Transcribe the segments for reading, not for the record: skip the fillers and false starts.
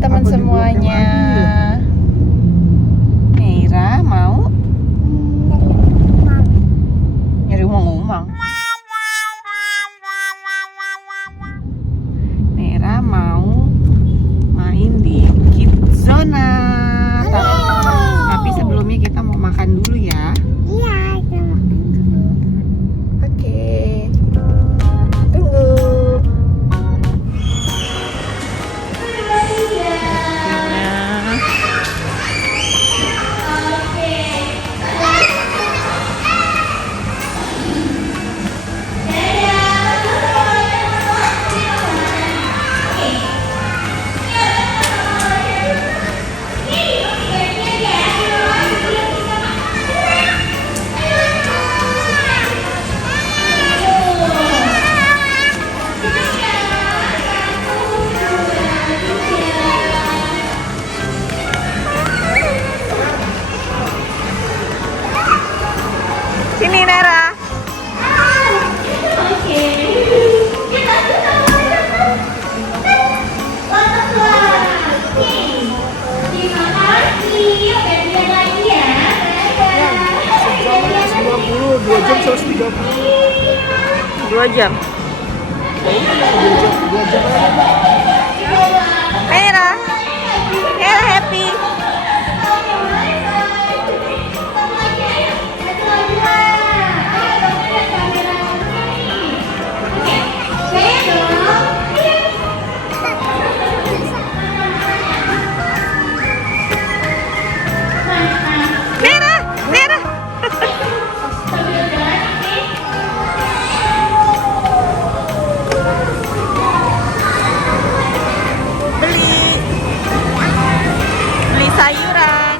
teman-teman semuanya. Meira mau nyari umang-umang. Meira mau main di Kidzona. Tapi sebelumnya kita mau makan dulu ya. Iya, kita makan dulu. Oke. Tunggu. Sini Nara. Sejam 2 jam 130. 2 jam. 2 jam. Meira. Meira happy. Meira, Meira. Beli sayuran.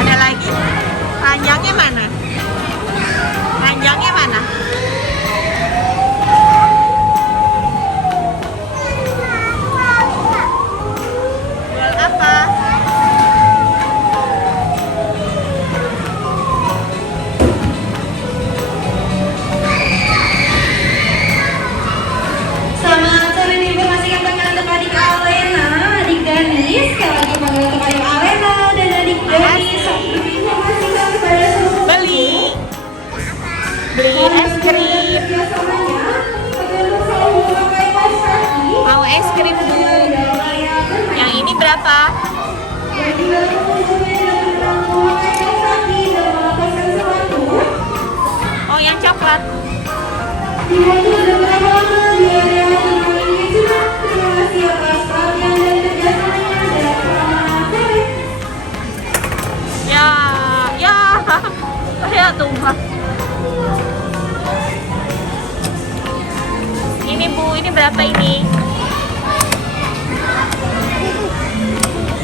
Ada lagi? Panjangnya mana? Panjangnya mana? Jual apa? Selamat sore diinformasikan panggil untuk adik Alena, adik Danis, sekali lagi panggil untuk adik Alena dan adik Danis. Diinformasikan kepada seluruh Beli es krim. biasanya panggil untuk selalu memakai kaos kaki. Mau es krim Bu? Yang ini berapa? Dan jika pengunjungnya tidak berkenan memakai kaos kaki dan melepaskan sepatu, Oh, yang coklat. dibantu sudah berapa lama di area turnamen Kidzona. Terima kasih atas perhatian dan kerjasamanya dalam pengamanan sore. Ya, ya. Saya tumpah. Ini Bu, ini berapa ini?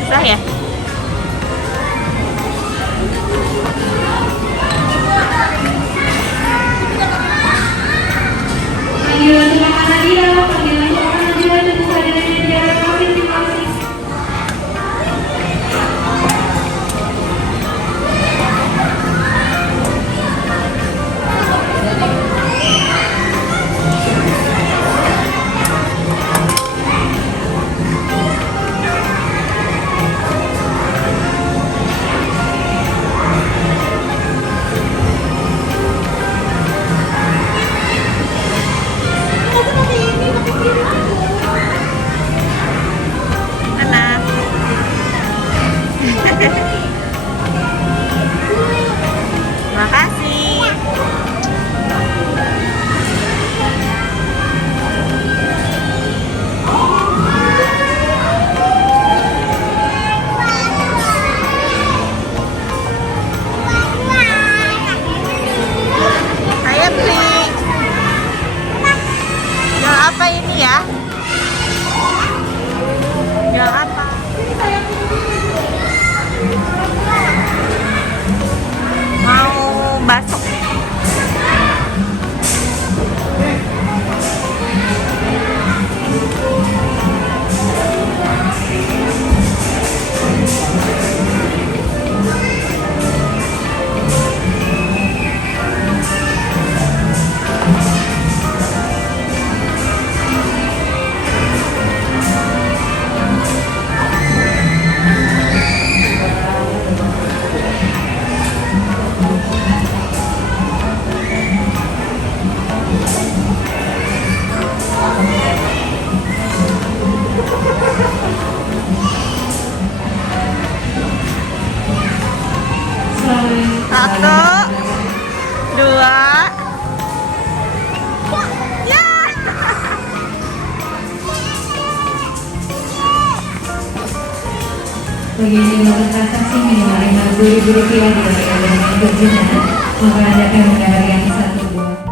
Susah ya? Panggilan untuk makan hadiah, panggilan untuk makan hadiah tentu saja dari daerah provinsi masing. Mana? Makasih. Saya beli. Jual apa ini ya? Jual apa? Mau bakso. Bagi jumlah transaksi minimal Rp50.000 dilakukan dengan berguna, maka Anda akan mendapatkan satu buah.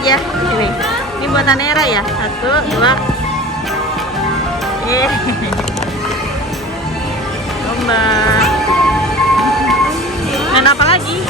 aja. Ini buatan Nera ya. 1, 2. Lomba. Dan apa lagi?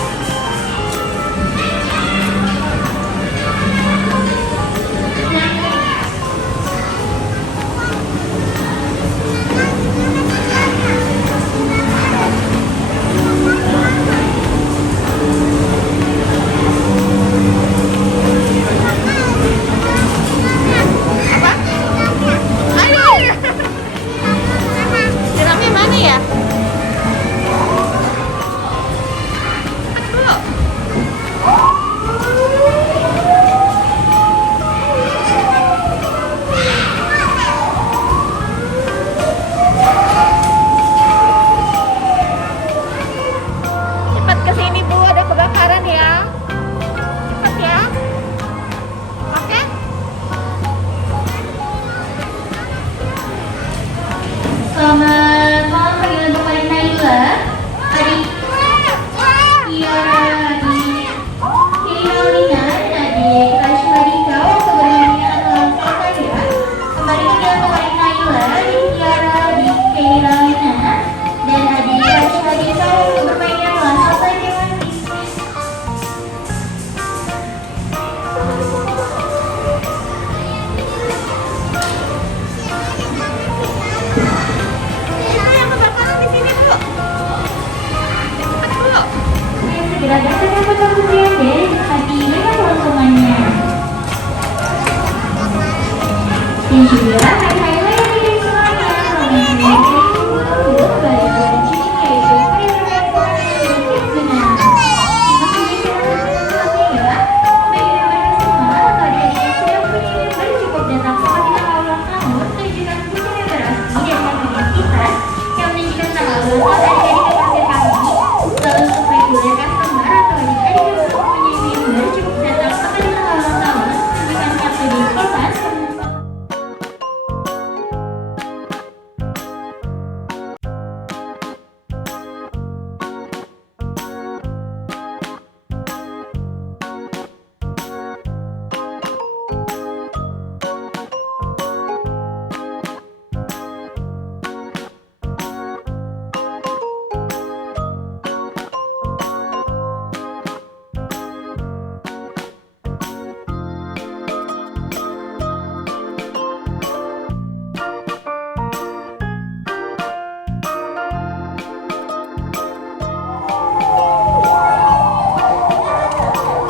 Selamat malam pagi untuk adik Naila, adik Tiara, adik Kirolina, dan adik Rashmadika untuk bernyanyi langsung saja. Kembali lagi untuk adik Naila, adik Tiara, adik Kirolina, dan adik Rashmadika untuk bermain langsung saja. Segera datang yang kemudian deh, hati memang kelangsungannya. Dan juga hai-hai yang dari semuanya, romantisnya dari balik cinta yaitu Firman sedikit benar. Terima kasih telah menonton ya. Bagi mereka semua atau adik-adik yang sudah punya member cukup datang ke tanggal ulang tahun, tunjukkan bukti member asli dan member kita yang menunjukkan tanggal ulang tahun adik-adik kekasih kami. Lalu untuk reguler customer atau adik-adik yang belum mempunyai member cukup datang pada tanggal ulang tahun, tunjukkan kartu identitas.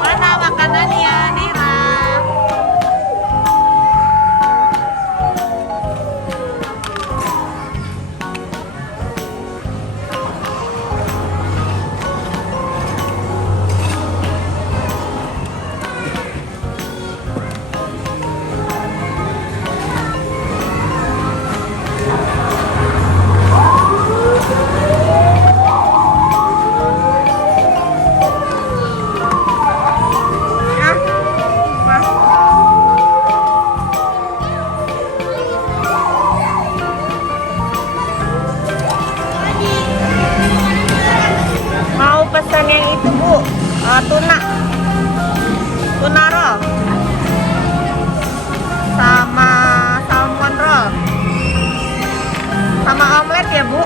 Mana makanannya, Nira? Mau pesan yang itu, Bu. Tuna roll sama salmon roll sama omelet ya, Bu.